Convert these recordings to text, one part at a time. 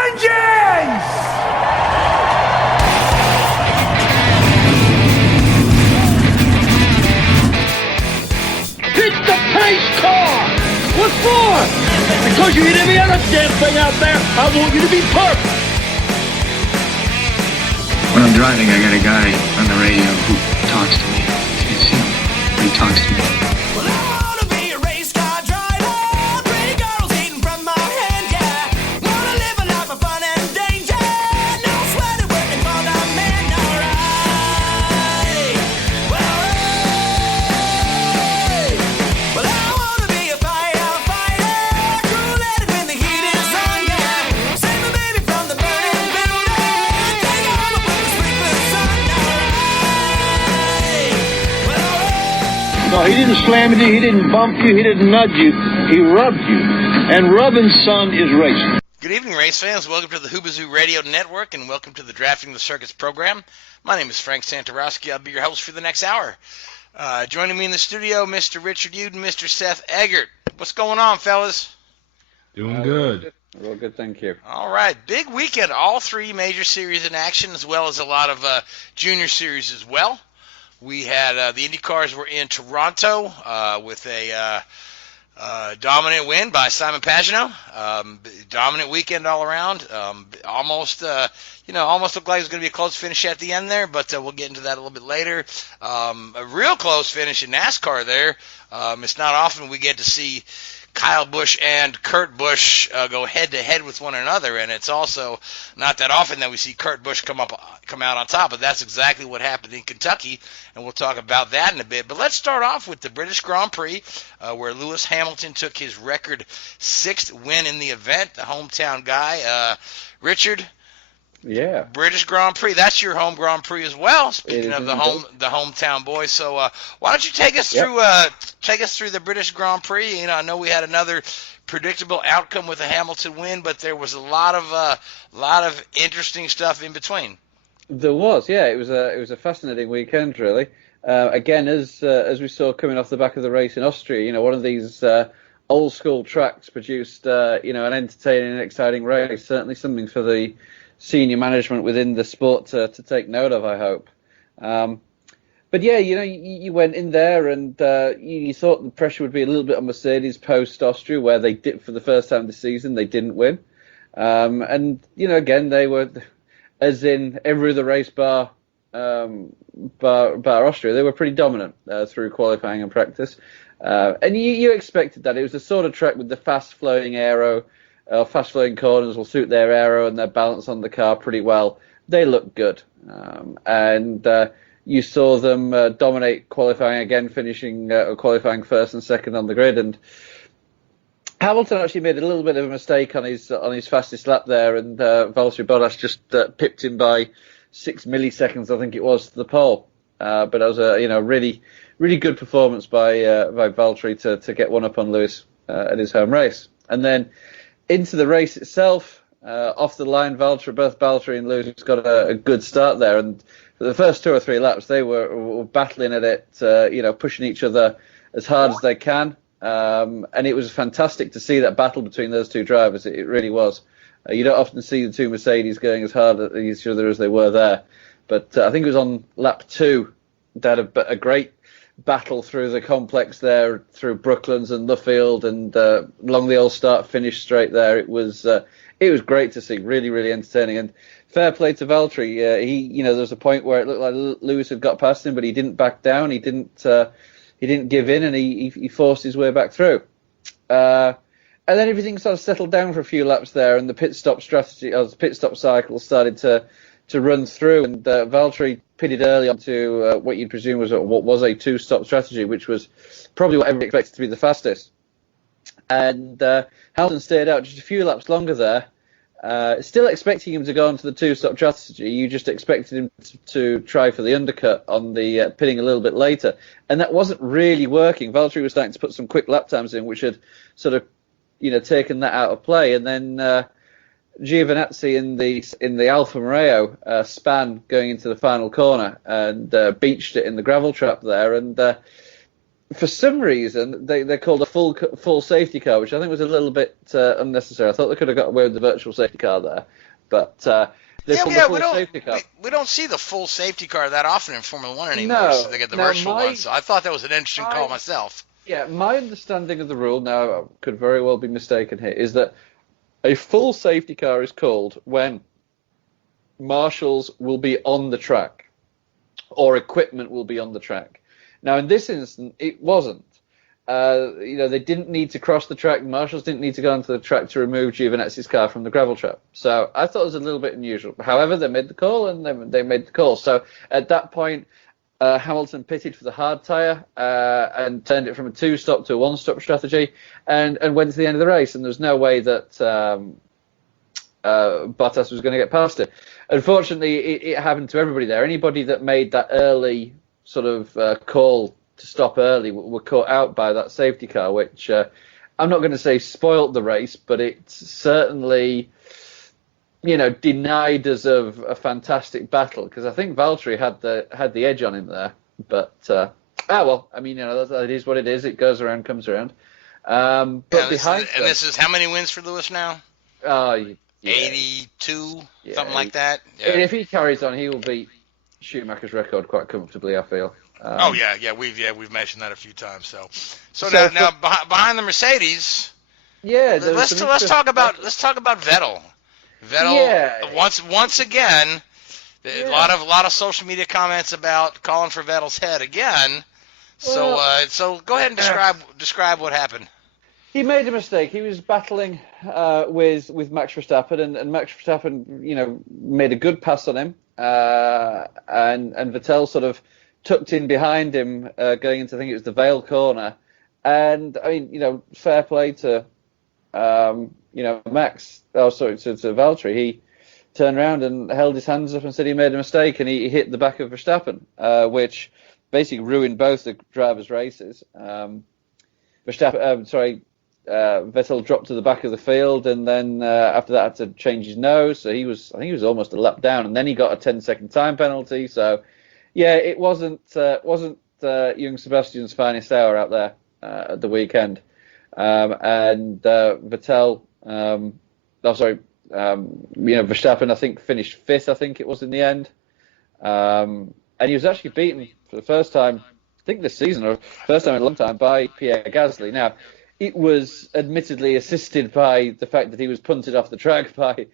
engines! Hit the pace car! What for? Because you hit every other damn thing out there. I want you to be perfect. When I'm driving, I got a guy on the radio who talks to me. You see him, but he talks to me. Well, I wanna be a race car driver. Pretty girls eating from my hand, yeah. Wanna live a life of fun and danger. No sweating working for the man, alright. Well, I wanna be a firefighter. Cool-headed when the heat is on, yeah. Save my baby from the burning building. Take her home and put the sleepless on, alright. No, he didn't slam you, he didn't bump you, he didn't nudge you. He rubbed you. And rubbing, son, is racing. Good evening, race fans. Welcome to the Hoobazoo Radio Network, and welcome to the Drafting the Circuits program. My name is Frank Santoroski. I'll be your host for the next hour. Joining me in the studio, Mr. Richard Youden, Mr. Seth Eggert. What's going on, fellas? Doing good. Real good, thank you. All right, big weekend. All three major series in action, as well as a lot of junior series as well. We had the Indycars were in Toronto with a dominant win by Simon Pagenaud. Dominant weekend all around. Almost looked like it was going to be a close finish at the end there, but we'll get into that a little bit later. A real close finish in NASCAR there. It's not often we get to see Kyle Busch and Kurt Busch go head-to-head with one another, and it's also not that often that we see Kurt Busch come out on top, but that's exactly what happened in Kentucky, and we'll talk about that in a bit. But let's start off with the British Grand Prix, where Lewis Hamilton took his record 6th win in the event, the hometown guy. Richard? Yeah. British Grand Prix. That's your home Grand Prix as well. Speaking of the hometown boys, so why don't you take us through the British Grand Prix? You know, I know we had another predictable outcome with a Hamilton win, but there was a lot of interesting stuff in between. There was, yeah. It was a fascinating weekend, really. Again, as we saw coming off the back of the race in Austria, you know, one of these old school tracks produced, an entertaining and exciting race. Certainly something for the senior management within the sport to take note of, I hope. But yeah, you know, you went in there and you thought the pressure would be a little bit on Mercedes post-Austria, where they did for the first time this season. They didn't win. And, you know, again, they were, as in every other race bar Austria, they were pretty dominant through qualifying and practice. And you expected that. It was the sort of track with the fast-flowing aero, fast-flowing corners will suit their aero and their balance on the car pretty well. They look good. And you saw them dominate qualifying again, qualifying first and second on the grid. And Hamilton actually made a little bit of a mistake on his fastest lap there, and Valtteri Bottas just pipped him by 6 milliseconds, I think it was, to the pole. But that was a really, really good performance by Valtteri to get one up on Lewis at his home race. And then into the race itself, off the line, both Valtteri and Lewis got a good start there. And for the first 2 or 3 laps, they were battling at it, pushing each other as hard as they can. And it was fantastic to see that battle between those two drivers. It really was. You don't often see the two Mercedes going as hard at each other as they were there. But I think it was on lap 2 that a great battle through the complex there, through Brooklands and Luffield, and along the old start-finish straight there. It was great to see, really, really entertaining. And fair play to Valtteri. There was a point where it looked like Lewis had got past him, but he didn't back down. He didn't give in, and he forced his way back through. And then everything sort of settled down for a few laps there, and the pit stop cycle started to run through, and Valtteri pitted early onto what you'd presume was what was a 2-stop strategy, which was probably what everybody expected to be the fastest. And Hamilton stayed out just a few laps longer there, still expecting him to go onto the 2-stop strategy. You just expected him to try for the undercut on the pitting a little bit later, and that wasn't really working. Valtteri was starting to put some quick lap times in, which had sort of taken that out of play, and then Giovinazzi in the Alfa Romeo span going into the final corner and beached it in the gravel trap there, and for some reason, they're called a full safety car, which I think was a little bit unnecessary. I thought they could have got away with the virtual safety car there, but they're called the full safety car. We don't see the full safety car that often in Formula One anymore, so they get the virtual one. So I thought that was an interesting call myself. Yeah, my understanding of the rule, now I could very well be mistaken here, is that a full safety car is called when marshals will be on the track or equipment will be on the track. Now, in this instance, it wasn't. They didn't need to cross the track. Marshals didn't need to go onto the track to remove Giovinazzi's car from the gravel trap. So I thought it was a little bit unusual. However, they made the call, and they made the call. So at that point, Hamilton pitted for the hard tyre and turned it from a two-stop to a one-stop strategy and went to the end of the race. And there's no way that Bottas was going to get past it. Unfortunately, it happened to everybody there. Anybody that made that early sort of call to stop early were caught out by that safety car, which I'm not going to say spoilt the race, but it certainly, denied us of a fantastic battle, because I think Valtteri had the edge on him there. But that is what it is. It goes around, comes around. This is how many wins for Lewis now? 82, something like that. Yeah. If he carries on, he will beat Schumacher's record quite comfortably, I feel. We've mentioned that a few times. So now behind the Mercedes. Yeah, let's talk about Vettel. Once again, a lot of social media comments about calling for Vettel's head again. Well, so go ahead and describe what happened. He made a mistake. He was battling with Max Verstappen, and Max Verstappen, made a good pass on him, and Vettel sort of tucked in behind him, going into, I think it was the Vale corner, and I mean, fair play to Max. Oh, sorry, to Valtteri. He turned around and held his hands up and said he made a mistake, and he hit the back of Verstappen, which basically ruined both the drivers' races. Vettel dropped to the back of the field, and then after that had to change his nose. So I think he was almost a lap down, and then he got a 10-second time penalty. So yeah, it wasn't young Sebastian's finest hour out there at the weekend. And Vettel, Verstappen, I think finished fifth. I think it was in the end, and he was actually beaten for the first time, I think this season, or first time in a long time, by Pierre Gasly. Now, it was admittedly assisted by the fact that he was punted off the track by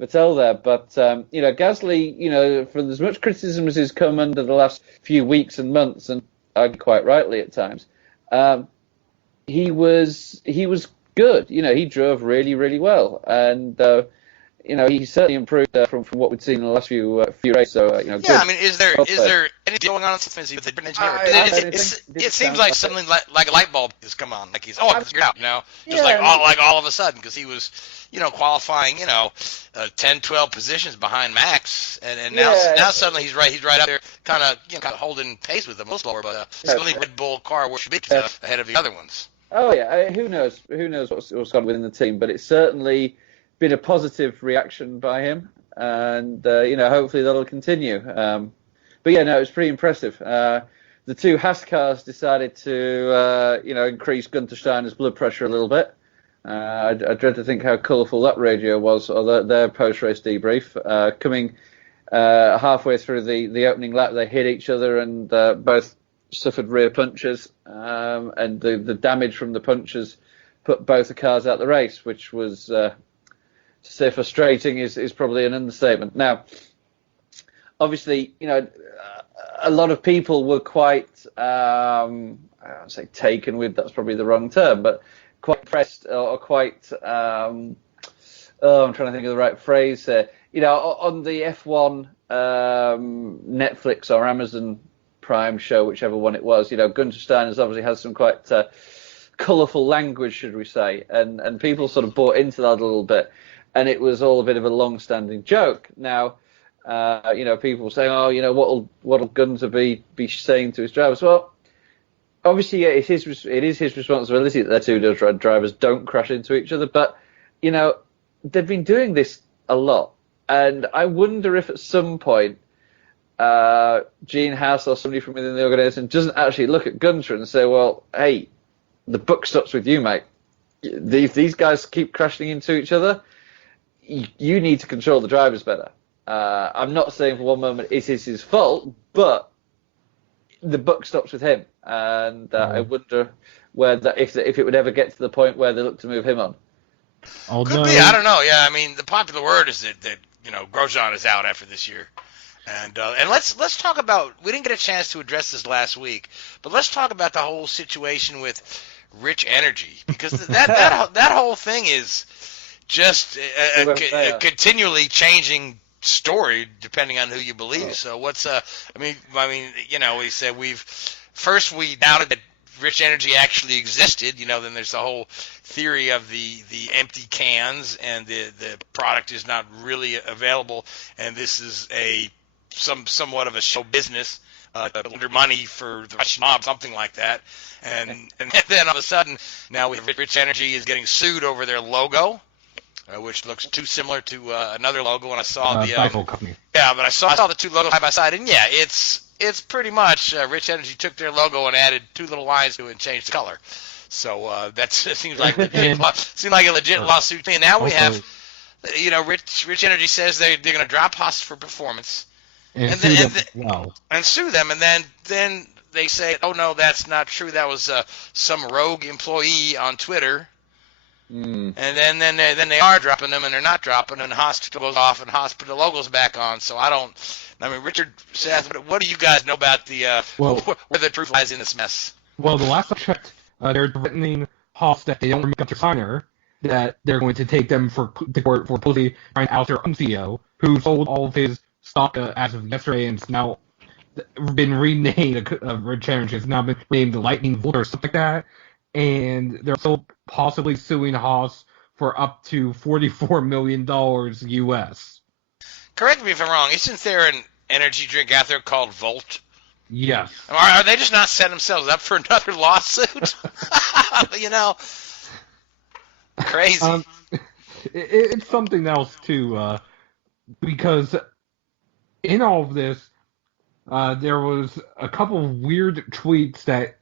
Vettel there. But, Gasly, for as much criticism as has come under the last few weeks and months, and quite rightly at times, he was good. He drove really, really well. And, he certainly improved from what we'd seen in the last few races. So, good. I mean, is there anything going on with the different engineer? It seems like something like a light bulb has come on. Like he's figured out, all of a sudden, because he was, qualifying, 10, 12 positions behind Max, and now suddenly he's right out there, kind of holding pace with them a little slower, but suddenly Red Bull car will be ahead of the other ones. Oh yeah, who knows what's gone on within the team, but it's certainly been a positive reaction by him, and hopefully that'll continue. But yeah, no, it was pretty impressive. The two Haas cars decided to increase Gunther Steiner's blood pressure a little bit. I dread to think how colourful that radio was, or their post-race debrief. Coming halfway through the opening lap, they hit each other and both suffered rear punctures, and the damage from the punctures put both the cars out the race, which was, to say frustrating is probably an understatement. Now, obviously, a lot of people were quite, I don't say taken with, that's probably the wrong term, but quite impressed or quite, I'm trying to think of the right phrase here. On the F1 Netflix or Amazon Prime show, whichever one it was, Gunther Steiner's obviously has some quite colourful language, should we say, and people sort of bought into that a little bit, and it was all a bit of a long-standing joke. Now, people saying, what'll Gunther be saying to his drivers? Well, obviously, it is his responsibility that their two drivers don't crash into each other, but, they've been doing this a lot, and I wonder if at some point Gene Haas or somebody from within the organization doesn't actually look at Gunter and say, well, hey, the buck stops with you, mate. These guys keep crashing into each other. You need to control the drivers better. I'm not saying for one moment it is his fault, but the buck stops with him. And I wonder if it would ever get to the point where they look to move him on. Could be. I don't know. Yeah, I mean, the popular word is that Grosjean is out after this year. And let's talk about. We didn't get a chance to address this last week, but let's talk about the whole situation with Rich Energy, because that whole thing is just a continually changing story depending on who you believe. So what's we said we doubted that Rich Energy actually existed. Then there's the whole theory of the empty cans and the product is not really available, and this is somewhat of a show business, under money for the Russian mob, something like that. And then all of a sudden, now Rich Energy is getting sued over their logo, which looks too similar to another logo. And I saw company. Yeah, but I saw the two logos side by side, and yeah, it's pretty much Rich Energy took their logo and added two little lines to it and changed the color. So it seems like a legit lawsuit. And now we have, Rich Energy says they're going to drop Haas for performance. And sue them, and then they say, oh no, that's not true. That was some rogue employee on Twitter. And then they are dropping them, and they're not dropping them, and Haas goes off, and Haas put the logos back on. So Richard, Seth, what do you guys know about where the truth lies in this mess? Well, the last I checked, they're threatening Haas that they don't make up their signer, that they're going to take them for court for trying to oust their own CEO, who sold all of his stock as of yesterday, and it's now been renamed. Rich Energy has now been named the Lightning Volt or something like that, and they're still possibly suing Haas for up to $44 million US. Correct me if I'm wrong. Isn't there an energy drink out there called Volt? Yes. Are they just not setting themselves up for another lawsuit? Crazy. It's something else too, because in all of this, there was a couple of weird tweets that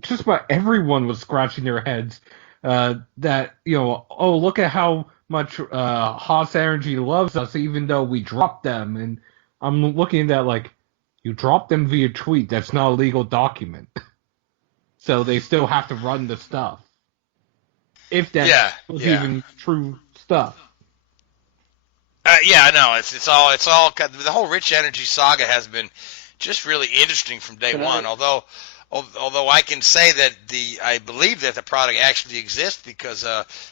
just about everyone was scratching their heads. Look at how much Haas Energy loves us, even though we dropped them. And I'm looking at that like, you dropped them via tweet. That's not a legal document. So they still have to run the stuff. If that was even true stuff. I know. It's all the whole Rich Energy saga has been just really interesting from day one. Although I can say that I believe that the product actually exists because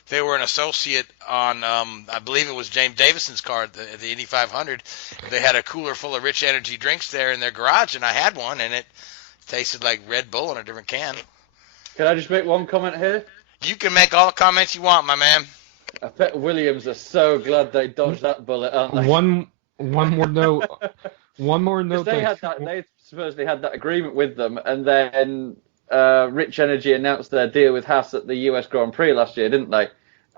they were an associate on I believe it was James Davison's car at the Indy 500. They had a cooler full of Rich Energy drinks there in their garage, and I had one, and it tasted like Red Bull in a different can. Can I just make one comment here? You can make all the comments you want, my man. I bet Williams are so glad they dodged that bullet, aren't they? One more note. One more note. They supposedly had that agreement with them, and then Rich Energy announced their deal with Haas at the US Grand Prix last year, didn't they?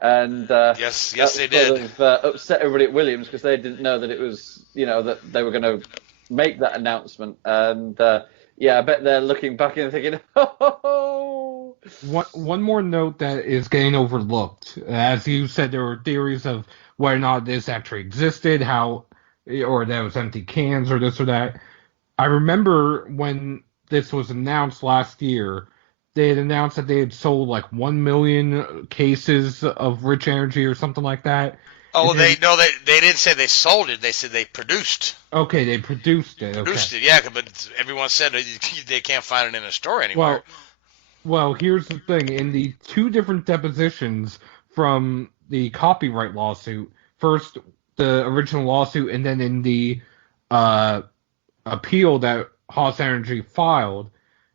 And yes, they did. Upset everybody at Williams because they didn't know that it was, that they were going to make that announcement. And I bet they're looking back and thinking, oh. One more note that is getting overlooked. As you said, there were theories of whether or not this actually existed, or that was empty cans or this or that. I remember when this was announced last year, they had announced that they had sold like 1 million cases of Rich Energy or something like that. Oh, they didn't say they sold it. They said they produced. Okay, they produced it. Produced it, yeah, but everyone said they can't find it in a store anymore. Well, here's the thing. In the two different depositions from the copyright lawsuit, first the original lawsuit and then in the appeal that Haas Energy filed,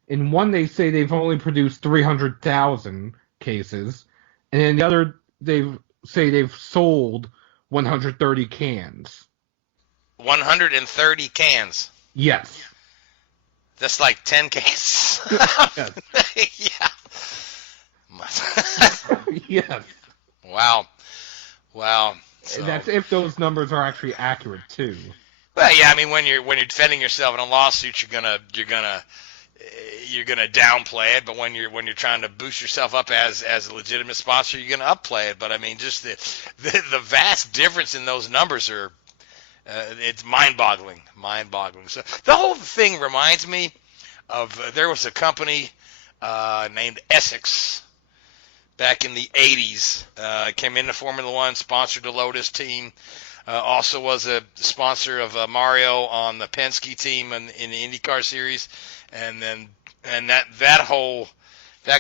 in one they say they've only produced 300,000 cases, and in the other they say they've sold 130 cans. 130 cans? Yes. That's like 10 cans. Yes. Yes. Wow. So, that's if those numbers are actually accurate, too. Well, yeah, I mean, when you're defending yourself in a lawsuit, you're gonna downplay it, but when you're trying to boost yourself up as a legitimate sponsor, you're gonna upplay it. But I mean, just the vast difference in those numbers are it's mind-boggling. So the whole thing reminds me of there was a company named Essex back in the 80s. Came into Formula One, sponsored the Lotus team. Also was a sponsor of Mario on the Penske team in the IndyCar series, and that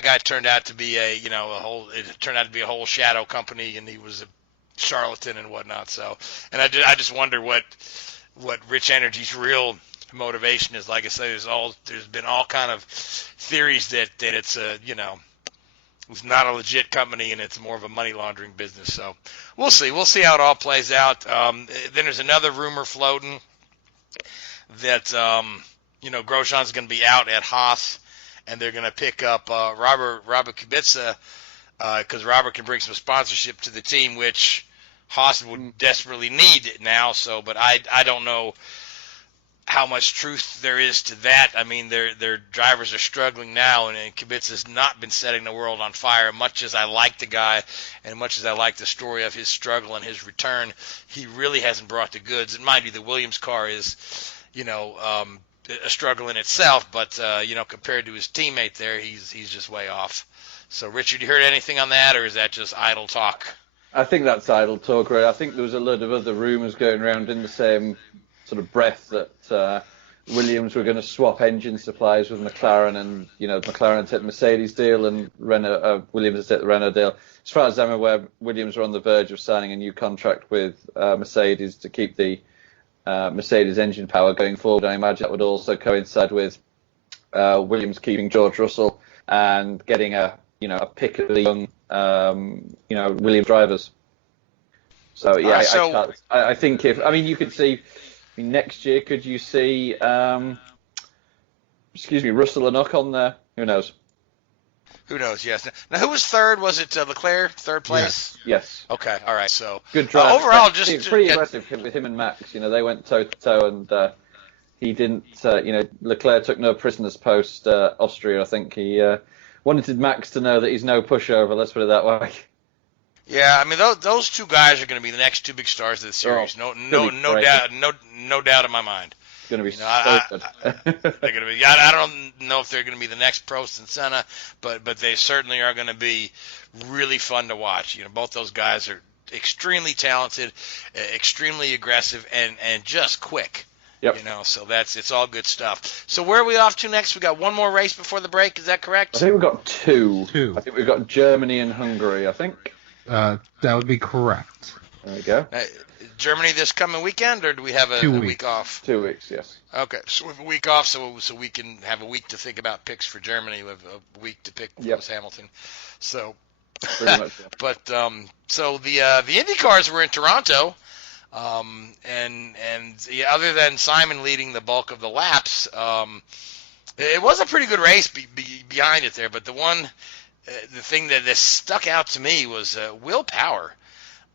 guy turned out to be a whole shadow company, and he was a charlatan and whatnot. So, and I just wonder what Rich Energy's real motivation is. Like I say, there's been all kind of theories that it's it's not a legit company, and it's more of a money laundering business. So we'll see. We'll see how it all plays out. Then there's another rumor floating that, Grosjean's going to be out at Haas, and they're going to pick up Robert Kubica because Robert can bring some sponsorship to the team, which Haas would desperately need now. So, but I don't know how much truth there is to that. I mean, their drivers are struggling now, and Kubica's not been setting the world on fire. Much as I like the guy, and much as I like the story of his struggle and his return, he really hasn't brought the goods. And mind you, the Williams car is, a struggle in itself, but compared to his teammate there, he's just way off. So, Richard, you heard anything on that, or is that just idle talk? I think that's idle talk, right? I think there was a load of other rumours going around in the same sort of breath that Williams were going to swap engine suppliers with McLaren, and McLaren take the Mercedes deal and Williams take the Renault deal. As far as I'm aware, Williams are on the verge of signing a new contract with Mercedes to keep the Mercedes engine power going forward. I imagine that would also coincide with Williams keeping George Russell and getting a pick of the young Williams drivers. So yeah, I think you could see. Next year, could you see, Russell and Ocon there? Who knows? Who knows, yes. Now, who was third? Was it Leclerc, third place? Yes. Okay, all right. So good drive. Overall, it's pretty impressive with him and Max. They went toe-to-toe, and he didn't, Leclerc took no prisoners post Austria. I think he wanted Max to know that he's no pushover, let's put it that way. Yeah, I mean those two guys are going to be the next two big stars of the series. No doubt in my mind. It's going to be so good. They're going to be. I don't know if they're going to be the next Prost and Senna, but they certainly are going to be really fun to watch. Both those guys are extremely talented, extremely aggressive, and just quick. Yep. So it's all good stuff. So where are we off to next? We got one more race before the break. Is that correct? I think we've got two. I think we've got Germany and Hungary. I think. That would be correct. There we go. Germany this coming weekend, or do we have a week off? 2 weeks, yes. Okay, so we have a week off, so we can have a week to think about picks for Germany. We have a week to pick Lewis Hamilton. So, pretty much, yeah. But so the IndyCars were in Toronto, and other than Simon leading the bulk of the laps, it was a pretty good race behind it there. But the thing that stuck out to me was Will Power,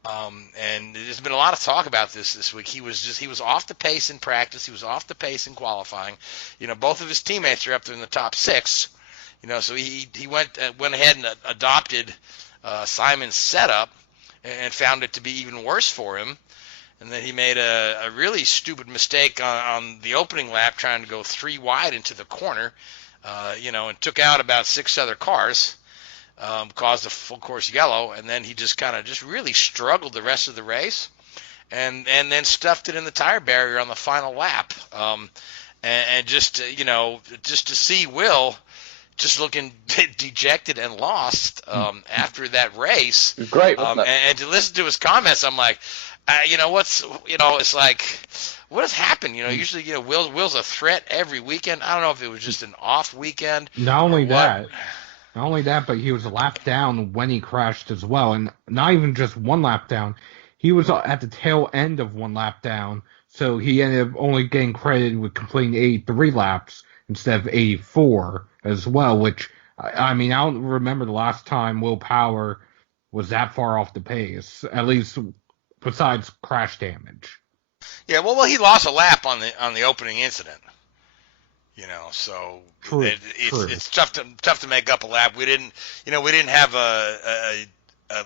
and there's been a lot of talk about this week. He was off the pace in practice. He was off the pace in qualifying. Both of his teammates are up there in the top six. So he went ahead and adopted Simon's setup and found it to be even worse for him. And then he made a really stupid mistake on the opening lap, trying to go 3 wide into the corner, and took out about 6 other cars. Caused a full course yellow, and then he just really struggled the rest of the race, and then stuffed it in the tire barrier on the final lap, and just to see Will just looking dejected and lost after that race. Great, and to listen to his comments, I'm like, it's like, what has happened? Usually, Will's a threat every weekend. I don't know if it was just an off weekend. Not only that, but he was a lap down when he crashed as well. And not even just one lap down. He was at the tail end of one lap down. So he ended up only getting credited with completing 83 laps instead of 84 as well, which, I mean, I don't remember the last time Will Power was that far off the pace, at least besides crash damage. Yeah, well, he lost a lap on the opening incident. So True. it's tough to make up a lap. We didn't have a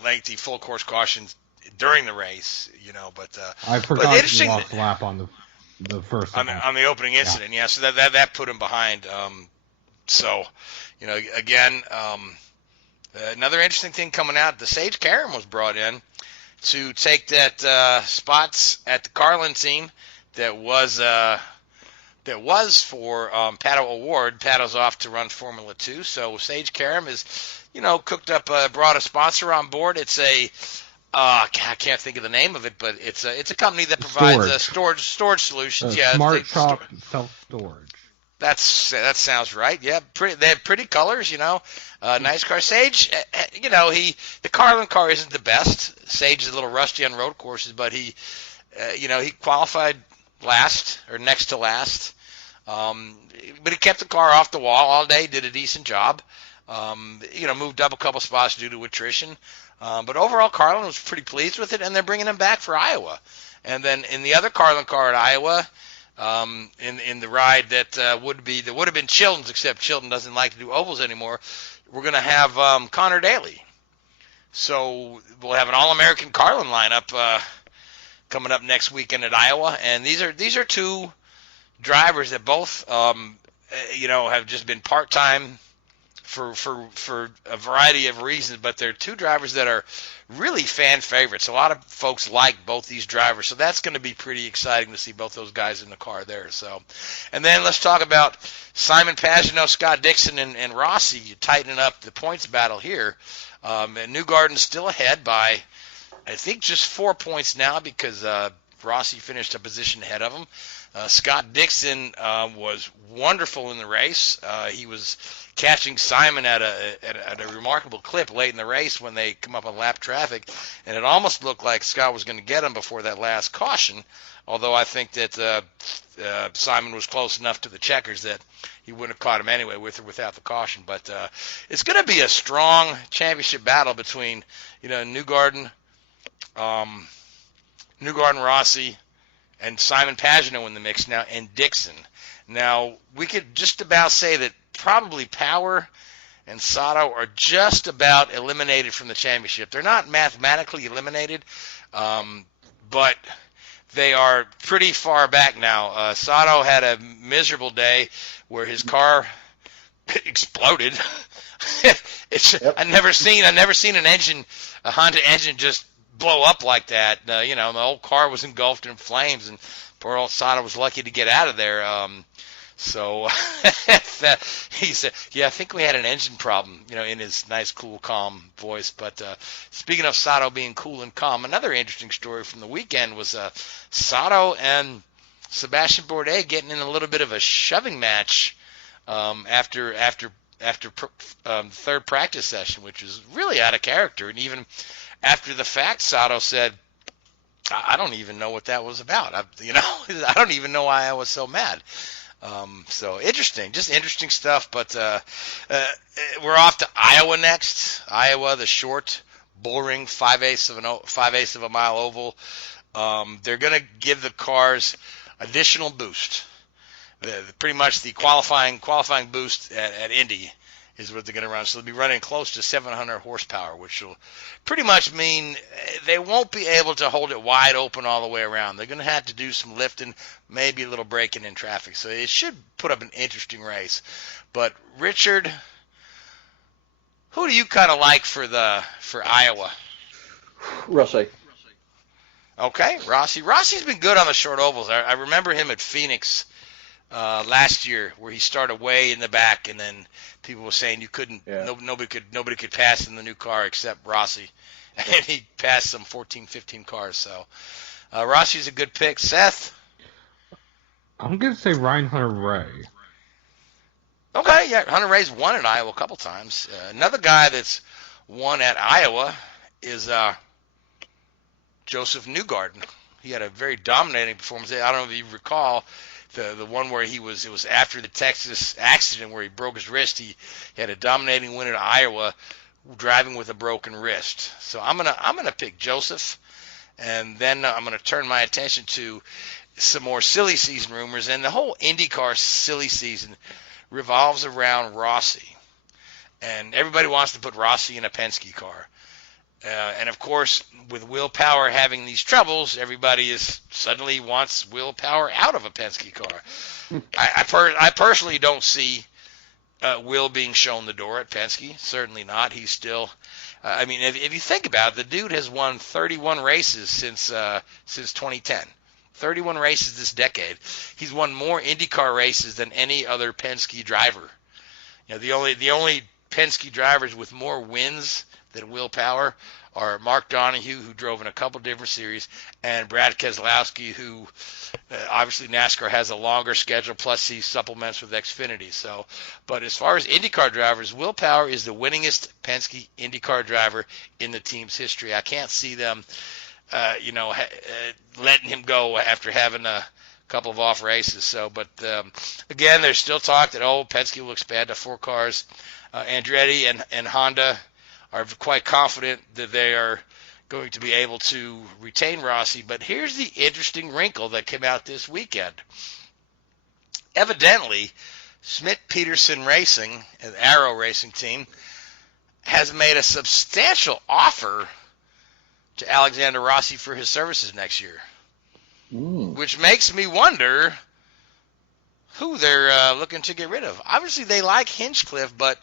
lengthy full course caution during the race. But I but forgot he interesting lost a lap on the first on the opening incident. Yeah, so that put him behind. Again, another interesting thing coming out. The Sage Karam was brought in to take that spots at the Carlin team that was for Pato Award. Pato's off to run Formula 2, so Sage Karam is, cooked up, brought a sponsor on board. It's I can't think of the name of it, but it's a company that provides storage solutions. Smart Shop self-storage. That sounds right. Yeah, they have pretty colors, nice car. Sage, the Carlin car isn't the best. Sage is a little rusty on road courses, but he qualified last or next to last. But he kept the car off the wall all day, did a decent job. Moved up a couple spots due to attrition. But overall, Carlin was pretty pleased with it, and they're bringing him back for Iowa. And then in the other Carlin car at Iowa, in the ride that would have been Chilton's, except Chilton doesn't like to do ovals anymore, we're going to have Connor Daly. So we'll have an All-American Carlin lineup coming up next weekend at Iowa, and these are two drivers that both have just been part-time for a variety of reasons, but they're two drivers that are really fan favorites. A lot of folks like both these drivers, so that's going to be pretty exciting to see both those guys in the car there. So, and then let's talk about Simon Pagenaud, Scott Dixon, and Rossi tightening up the points battle here. And Newgarden's still ahead by, I think, just 4 points now because Rossi finished a position ahead of him. Scott Dixon was wonderful in the race. He was catching Simon at a remarkable clip late in the race when they come up on lap traffic, and it almost looked like Scott was going to get him before that last caution, although I think that Simon was close enough to the checkers that he wouldn't have caught him anyway with or without the caution. But it's going to be a strong championship battle between Newgarden, Rossi, and Simon Pagenaud in the mix now, and Dixon. Now, we could just about say that probably Power and Sato are just about eliminated from the championship. They're not mathematically eliminated, but they are pretty far back now. Sato had a miserable day where his car exploded. I've never seen a Honda engine just blow up like that. The whole car was engulfed in flames, and poor old Sato was lucky to get out of there. So he said, I think we had an engine problem, in his nice, cool, calm voice. But speaking of Sato being cool and calm, another interesting story from the weekend was Sato and Sebastian Bourdais getting in a little bit of a shoving match after third practice session, which was really out of character. And even after the fact, Sato said, I don't even know what that was about. I don't even know why I was so mad. So just interesting stuff. But we're off to Iowa next. Iowa, the short, boring 5/8 of a mile oval. They're going to give the cars additional boost. Pretty much the qualifying boost at Indy is what they're going to run. So they'll be running close to 700 horsepower, which will pretty much mean they won't be able to hold it wide open all the way around. They're going to have to do some lifting, maybe a little braking in traffic. So it should put up an interesting race. But Richard, who do you kind of like for Iowa? Rossi. Okay, Rossi. Rossi's been good on the short ovals. I remember him at Phoenix last year, where he started way in the back, and then people were saying you couldn't, nobody could pass in the new car except Rossi, and he passed some 14, 15 cars. So Rossi's a good pick. Seth? I'm gonna say Ryan Hunter-Reay. Okay, yeah, Hunter-Reay's won at Iowa a couple times. Another guy that's won at Iowa is Joseph Newgarden. He had a very dominating performance. I don't know if you recall the one where it was after the Texas accident where he broke his wrist. He had a dominating win at Iowa, driving with a broken wrist. So I'm gonna pick Joseph And then I'm going to turn my attention to some more silly season rumors. And the whole IndyCar silly season revolves around Rossi. And everybody wants to put Rossi in a Penske car. And, of course, with Will Power having these troubles, everybody suddenly wants Will Power out of a Penske car. I personally don't see Will being shown the door at Penske. Certainly not. He's still I mean, if you think about it, the dude has won 31 races since 2010. 31 races this decade. He's won more IndyCar races than any other Penske driver. You know, the only Penske drivers with more wins than Will Power are Mark Donohue, who drove in a couple different series, and Brad Keselowski, who obviously NASCAR has a longer schedule, plus he supplements with Xfinity. So, but as far as IndyCar drivers, Will Power is the winningest Penske IndyCar driver in the team's history. I can't see them, letting him go after having a couple of off races. So, but again, there's still talk that Penske will expand to 4 cars. Andretti and Honda are quite confident that they are going to be able to retain Rossi. But here's the interesting wrinkle that came out this weekend. Evidently, Schmidt-Peterson Racing, an Arrow racing team, has made a substantial offer to Alexander Rossi for his services next year, which makes me wonder who they're looking to get rid of. Obviously, they like Hinchcliffe, but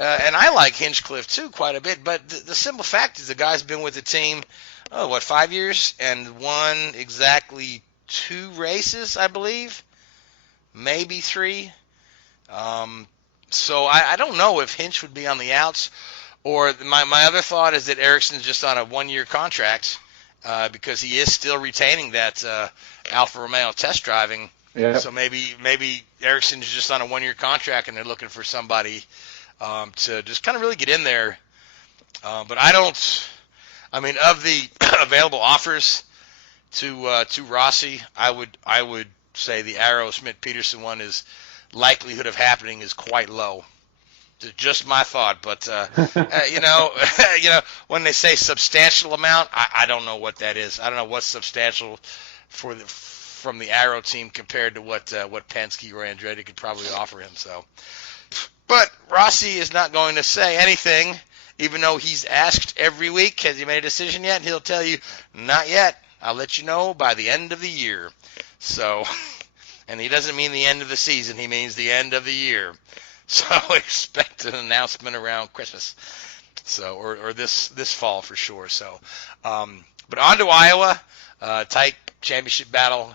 and I like Hinchcliffe too quite a bit. But the simple fact is the guy's been with the team, 5 years, and won exactly 2 races, I believe, maybe 3. So I don't know if Hinch would be on the outs. Or my other thought is that Ericsson's just on a 1-year contract because he is still retaining that Alfa Romeo test driving. Yeah. So maybe Ericsson's just on a 1-year contract and they're looking for somebody to just kind of really get in there. But of the available offers to Rossi, I would say the Arrow Schmidt-Peterson one is likelihood of happening is quite low. Just my thought, but when they say substantial amount, I don't know what that is. I don't know what's substantial from the Arrow team compared to what Penske or Andretti could probably offer him. So, but Rossi is not going to say anything, even though he's asked every week, has he made a decision yet? He'll tell you, not yet. I'll let you know by the end of the year. So, and he doesn't mean the end of the season. He means the end of the year. So expect an announcement around Christmas, or this fall for sure. So, but on to Iowa, tight championship battle,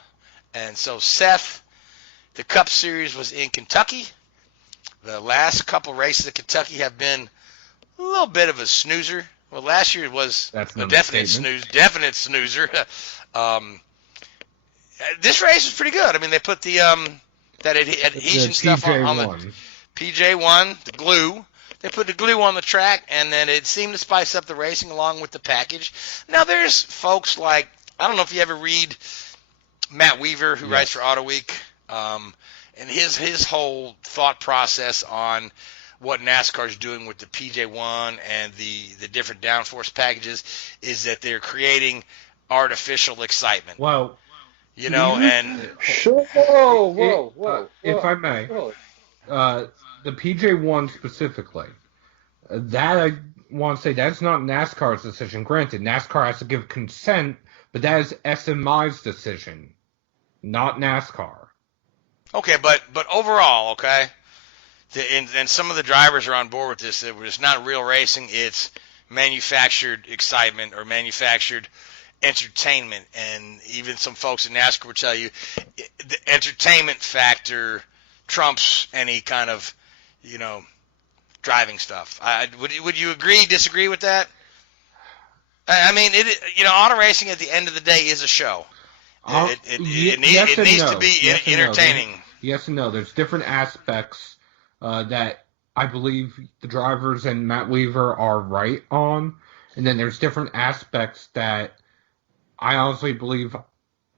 and so Seth, the Cup Series was in Kentucky. The last couple races at Kentucky have been a little bit of a snoozer. Well, last year was a definite snoozer. This race was pretty good. I mean, they put the that adhesion stuff on the PJ1, the glue. They put the glue on the track, and then it seemed to spice up the racing along with the package. Now, there's folks like, I don't know if you ever read Matt Weaver, who writes for Auto Week, and his whole thought process on what NASCAR's doing with the PJ1 and the different downforce packages is that they're creating artificial excitement. Well, and Sure. Whoa. If I may. The PJ1 specifically, that I want to say that's not NASCAR's decision. Granted, NASCAR has to give consent, but that is SMI's decision, not NASCAR. Okay, but overall, okay, and some of the drivers are on board with this. It's not real racing; it's manufactured excitement or manufactured entertainment. And even some folks in NASCAR will tell you the entertainment factor trumps any kind of driving stuff. Would you agree, disagree with that? I mean, auto racing at the end of the day is a show. It needs to be entertaining. Yes and no. There's different aspects that I believe the drivers and Matt Weaver are right on, and then there's different aspects that I honestly believe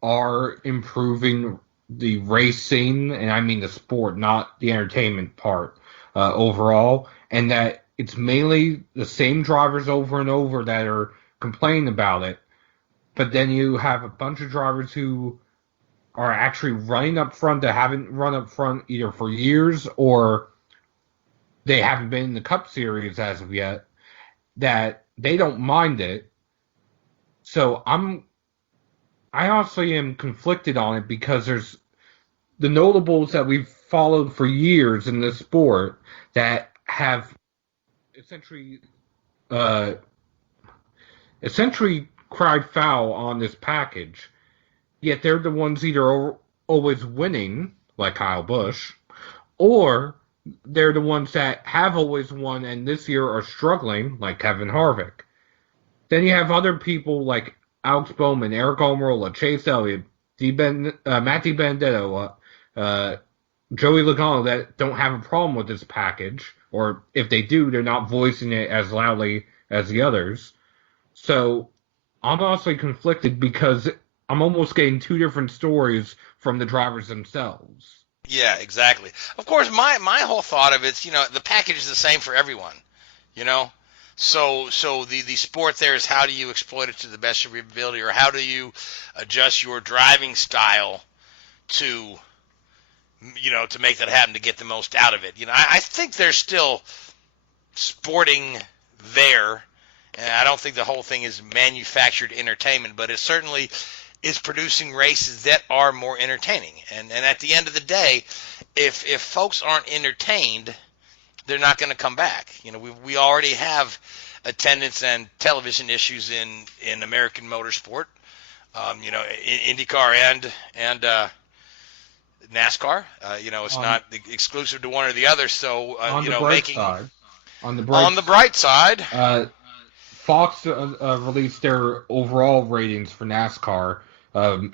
are improving the racing, and I mean the sport, not the entertainment part overall, and that it's mainly the same drivers over and over that are complaining about it. but then you have a bunch of drivers who are actually running up front that haven't run up front either for years or they haven't been in the Cup Series as of yet, that they don't mind it. So I honestly am conflicted on it because there's the notables that we've followed for years in this sport that have essentially cried foul on this package, yet they're the ones either always winning, like Kyle Busch, or they're the ones that have always won and this year are struggling, like Kevin Harvick. Then you have other people like Alex Bowman, Eric Almirola, Chase Elliott, Matt DiBenedetto, Joey Logano that don't have a problem with this package, or if they do, they're not voicing it as loudly as the others. So I'm honestly conflicted because I'm almost getting two different stories from the drivers themselves. Yeah, exactly. Of course, my whole thought of it's, the package is the same for everyone, So the sport there is how do you exploit it to the best of your ability, or how do you adjust your driving style to make that happen, to get the most out of it. I think there's still sporting there, and I don't think the whole thing is manufactured entertainment, but it certainly is producing races that are more entertaining. And at the end of the day, if folks aren't entertained, they're not going to come back. We already have attendance and television issues in American motorsport, IndyCar and NASCAR. It's not exclusive to one or the other. So on the bright side, Fox released their overall ratings for NASCAR,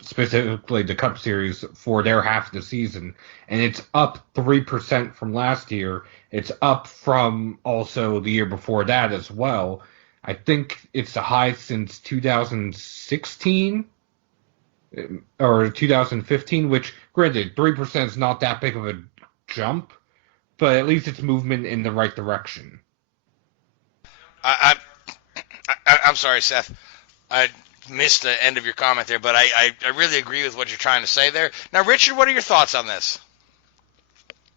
specifically the Cup Series, for their half of the season, and it's up 3% from last year. It's up from also the year before that as well. I think it's the highest since 2016 or 2015, which, granted, 3% is not that big of a jump, but at least it's movement in the right direction. I'm sorry, Seth. I missed the end of your comment there, but I really agree with what you're trying to say there. Now, Richard, what are your thoughts on this?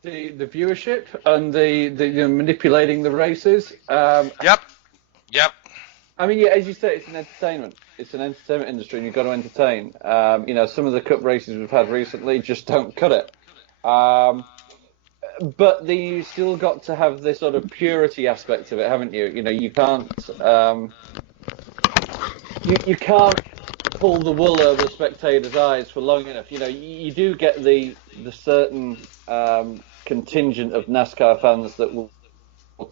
The viewership and the manipulating the races. Yep. I mean, yeah, as you say, it's an entertainment. It's an entertainment industry, and you've got to entertain. Some of the Cup races we've had recently just don't cut it. But you still got to have this sort of purity aspect of it, haven't you? You can't you can't pull the wool over the spectators' eyes for long enough. You do get the certain contingent of NASCAR fans that will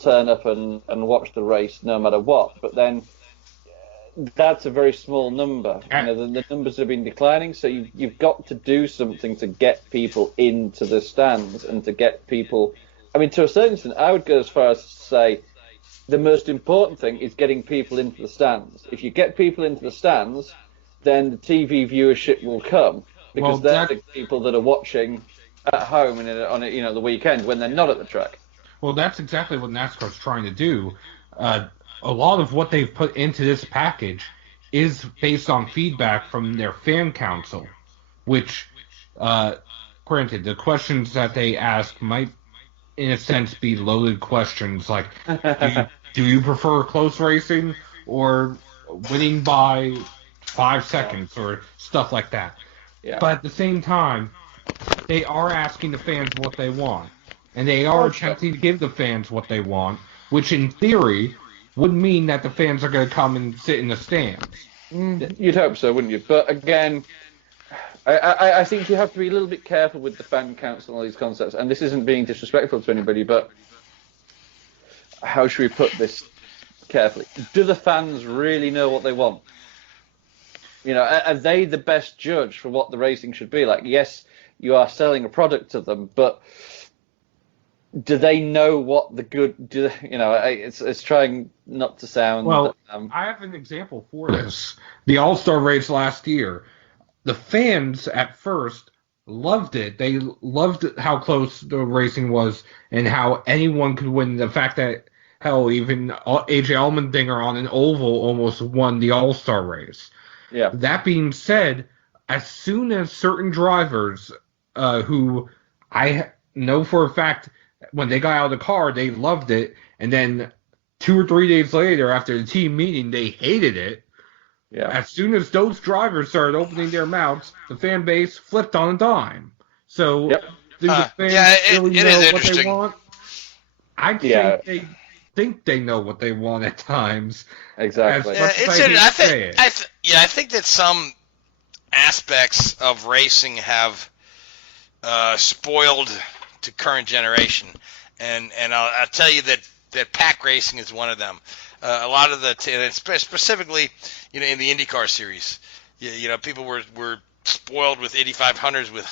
turn up and watch the race no matter what. But then that's a very small number. The numbers have been declining, so you've got to do something to get people into the stands and to get people. I mean, to a certain extent, I would go as far as to say the most important thing is getting people into the stands. If you get people into the stands, then the TV viewership will come, because they're the people that are watching at home and on the weekend when they're not at the track. Well, that's exactly what NASCAR's trying to do. A lot of what they've put into this package is based on feedback from their fan council, which, granted, the questions that they ask might, in a sense, be loaded questions, like, do you prefer close racing or winning by 5 seconds or stuff like that? Yeah. But at the same time, they are asking the fans what they want, and they are attempting to give the fans what they want, which in theory would mean that the fans are going to come and sit in the stands. You'd hope so, wouldn't you? But again, I think you have to be a little bit careful with the fan council and all these concepts. And this isn't being disrespectful to anybody, but how should we put this carefully? Do the fans really know what they want? Are they the best judge for what the racing should be like? Yes, you are selling a product to them, but do they know what the good? It's trying not to sound. Well, I have an example for this. The All-Star race last year. The fans at first loved it. They loved how close the racing was and how anyone could win. The fact that, hell, even AJ Allmendinger on an oval almost won the All-Star race. Yeah. That being said, as soon as certain drivers who I know for a fact when they got out of the car, they loved it, and then 2 or 3 days later after the team meeting, they hated it. Yeah. As soon as those drivers started opening their mouths, the fan base flipped on a dime. So, Yep. do the fans really it know is what interesting. they want? I'd say they think they know what they want at times. Exactly. As much as I say it. I think that some aspects of racing have spoiled to current generation, and I'll tell you that pack racing is one of them. A lot of specifically, in the IndyCar series, people were spoiled with Indy 500s with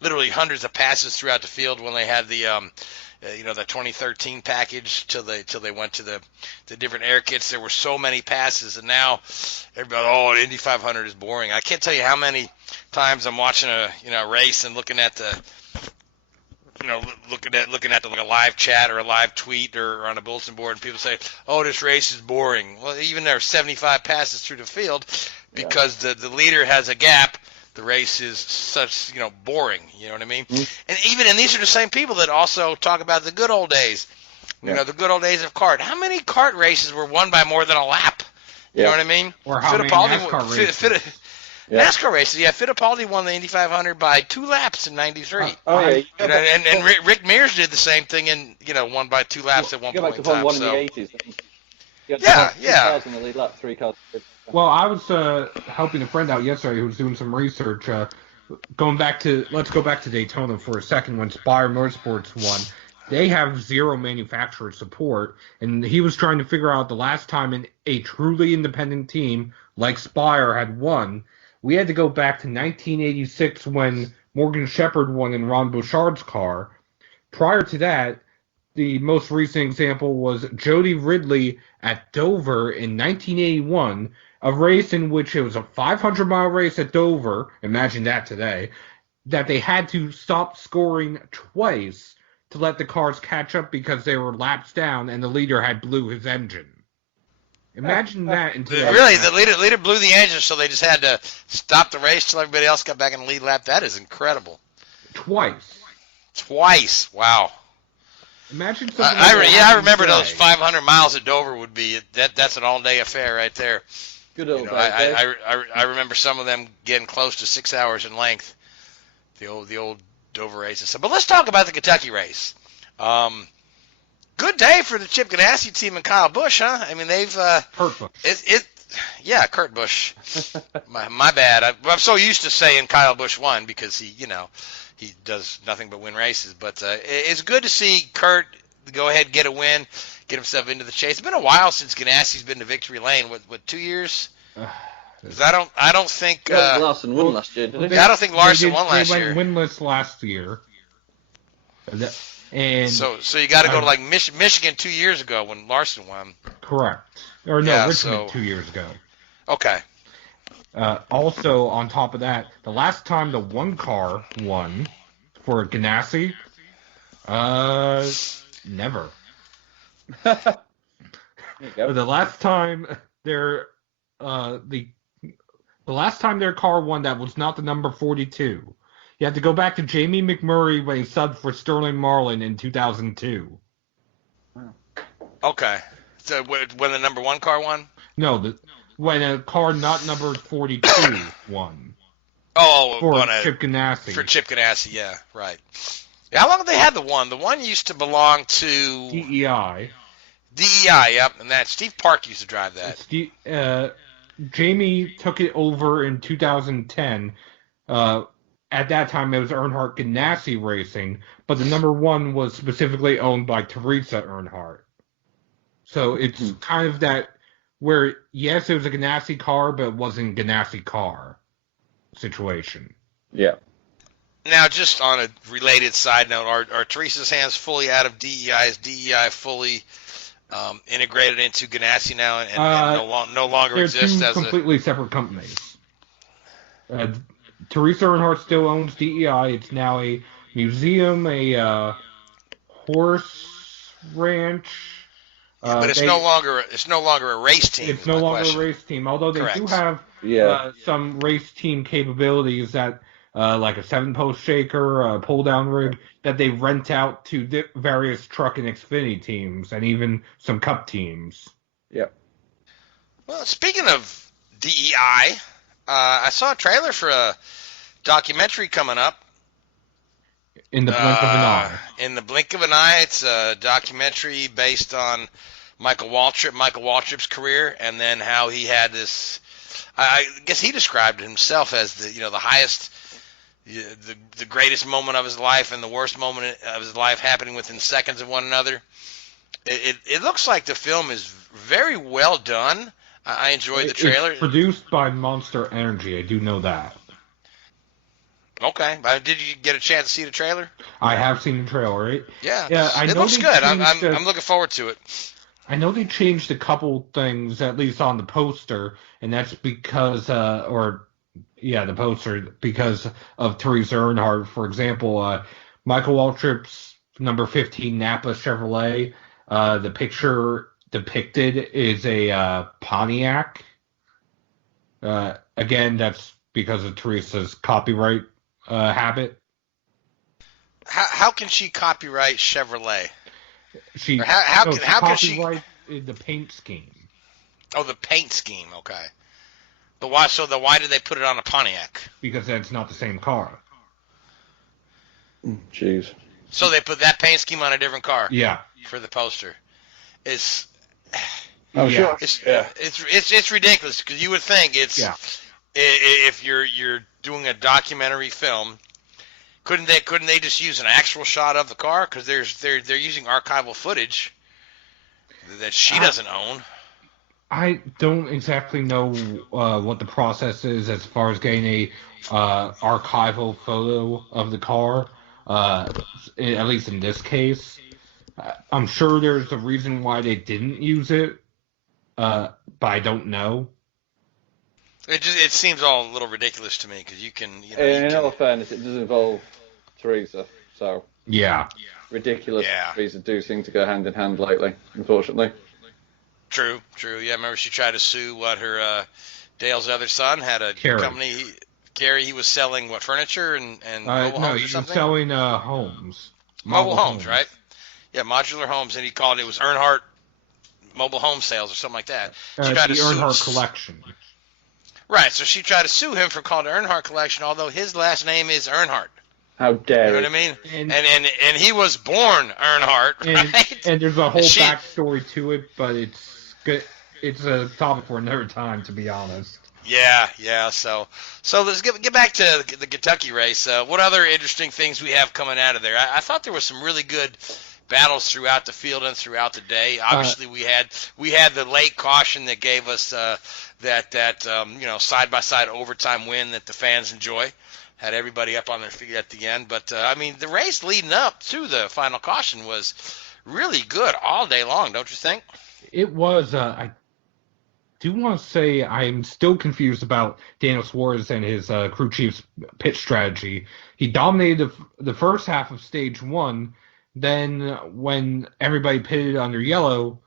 literally hundreds of passes throughout the field when they had the the 2013 package till they went to the different air kits. There were so many passes, and now everybody, Indy 500 is boring. I can't tell you how many times I'm watching a race and looking at the looking at like a live chat or a live tweet or on a bulletin board, and people say, "Oh, this race is boring." Well, even there are 75 passes through the field because the leader has a gap. The race is such, boring. You know what I mean? Mm-hmm. And these are the same people that also talk about the good old days. The good old days of kart. How many kart races were won by more than a lap? You know what I mean? Or how many NASCAR races? NASCAR races. Yeah, Fittipaldi won the Indy 500 by 2 laps in '93. And Rick Mears did the same thing and won by 2 laps at one point in time. One in the 80s. Yeah. 2,000 in the lead lap, 3 cars. Well, I was helping a friend out yesterday who was doing some research. Let's go back to Daytona for a second when Spire Motorsports won. They have 0 manufacturer support, and he was trying to figure out the last time a truly independent team like Spire had won. We had to go back to 1986 when Morgan Shepherd won in Ron Bouchard's car. Prior to that, the most recent example was Jody Ridley at Dover in 1981, a race in which it was a 500-mile race at Dover, imagine that today, that they had to stop scoring twice to let the cars catch up because they were laps down and the leader had blew his engine. Imagine that. Really, the leader blew the engine, so they just had to stop the race till everybody else got back in the lead lap. That is incredible. Twice. Wow. Imagine something. I remember those 500 miles at Dover would be that's an all-day affair right there. Good old days. I remember some of them getting close to 6 hours in length. The old Dover races. But let's talk about the Kentucky race. Good day for the Chip Ganassi team and Kyle Busch, huh? I mean, they've Kurt Busch. Kurt Busch. my bad. I'm so used to saying Kyle Busch won because he does nothing but win races. But it's good to see Kurt go ahead and get a win, get himself into the chase. It's been a while since Ganassi's been to victory lane. What 2 years? Because I don't think Larson won last year, didn't he? I don't think Larson won last year. They went winless last year. And so you got to go to like Michigan 2 years ago when Larson won. Correct. Or no, Richmond 2 years ago. Okay. Also, on top of that, the last time the one car won for Ganassi, never. The last time their car won that was not the number 42. You have to go back to Jamie McMurray when he subbed for Sterling Marlin in 2002. Okay. So when the number 1 car won? No, when a car not numbered 42 won. Oh, for Chip Ganassi. For Chip Ganassi, yeah, right. How long have they had the one? The one used to belong to DEI. DEI, yep, and that Steve Park used to drive that. Jamie took it over in 2010. At that time, it was Earnhardt Ganassi Racing, but the number 1 was specifically owned by Teresa Earnhardt. So it's kind of that where, yes, it was a Ganassi car, but it wasn't a Ganassi car situation. Yeah. Now, just on a related side note, are Teresa's hands fully out of DEI? Is DEI fully integrated into Ganassi now and no longer exists as completely separate companies? Teresa Earnhardt still owns DEI. It's now a museum, a horse ranch, But it's no longer a race team. It's no longer a race team, although they do have some race team capabilities that, like a 7-post shaker, a pull-down rig, that they rent out to various truck and Xfinity teams, and even some Cup teams. Yep. Well, speaking of DEI, I saw a trailer for a documentary coming up. In the blink of an eye. In the blink of an eye, it's a documentary based on Michael Waltrip's career, and then how he had this. I guess he described himself as the highest, the greatest moment of his life and the worst moment of his life happening within seconds of one another. It looks like the film is very well done. I enjoyed the trailer. It's produced by Monster Energy. I do know that. Okay, did you get a chance to see the trailer? I have seen the trailer. It looks good. I'm looking forward to it. I know they changed a couple things, at least on the poster, and that's because, the poster, because of Teresa Earnhardt. For example, Michael Waltrip's number 15 Napa Chevrolet, the picture depicted is a Pontiac. Again, that's because of Teresa's copyright habit. How can she copyright Chevrolet? How can she copyright the paint scheme? Oh, the paint scheme. Okay. But why? So why did they put it on a Pontiac? Because that's not the same car. Jeez. So they put that paint scheme on a different car. Yeah. For the poster. It's. Oh, sure. It's ridiculous, because you would think if you're doing a documentary film, couldn't they just use an actual shot of the car? Because they're using archival footage that she doesn't own. I don't exactly know what the process is as far as getting a archival photo of the car. At least in this case, I'm sure there's a reason why they didn't use it, but I don't know. It seems all a little ridiculous to me, because you can. In all fairness, it does involve Teresa, so ridiculous. Teresa do seem to go hand in hand lately, unfortunately. True. Yeah, remember she tried to sue her Dale's other son had a company. Gary, he was selling furniture and mobile homes or something. No, he was selling homes. Mobile homes, right? Yeah, modular homes, and he called it was Earnhardt Mobile Home Sales or something like that. The Earnhardt Collection. Right, so she tried to sue him for calling it Earnhardt Collection, although his last name is Earnhardt. How dare you know what I mean? And he was born Earnhart, right? And there's a whole backstory to it, but it's good. It's a topic for another time, to be honest. Yeah. So let's get back to the Kentucky race. What other interesting things we have coming out of there? I thought there was some really good battles throughout the field and throughout the day. Obviously, we had the late caution that gave us that side by side overtime win that the fans enjoy. Had everybody up on their feet at the end. But, the race leading up to the final caution was really good all day long, don't you think? It was. I do want to say I'm still confused about Daniel Suarez and his crew chief's pit strategy. He dominated the first half of stage 1. Then when everybody pitted under yellow,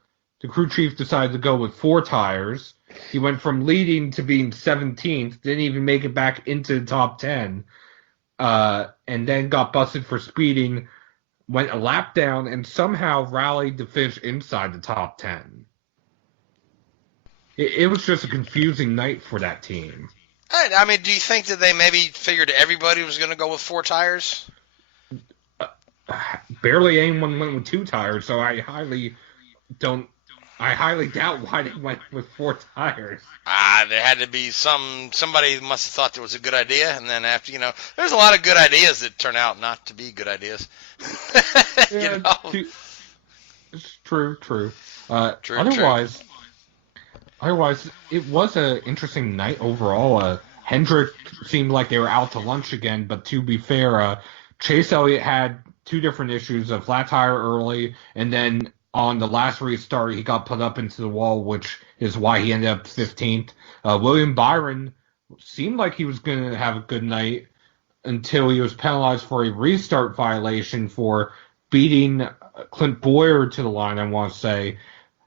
the crew chief decided to go with 4 tires. He went from leading to being 17th, didn't even make it back into the top 10, and then got busted for speeding, went a lap down, and somehow rallied to finish inside the top 10. It was just a confusing night for that team. I mean, do you think that they maybe figured everybody was going to go with 4 tires? Barely anyone went with 2 tires, so I highly doubt why they went with 4 tires. There had to be somebody must have thought there was a good idea, and then after, there's a lot of good ideas that turn out not to be good ideas. It's true. True. Otherwise, it was an interesting night overall. Hendrick seemed like they were out to lunch again, but to be fair, Chase Elliott had 2 different issues, a flat tire early, and then on the last restart, he got put up into the wall, which is why he ended up 15th. William Byron seemed like he was going to have a good night until he was penalized for a restart violation for beating Clint Boyer to the line, I want to say.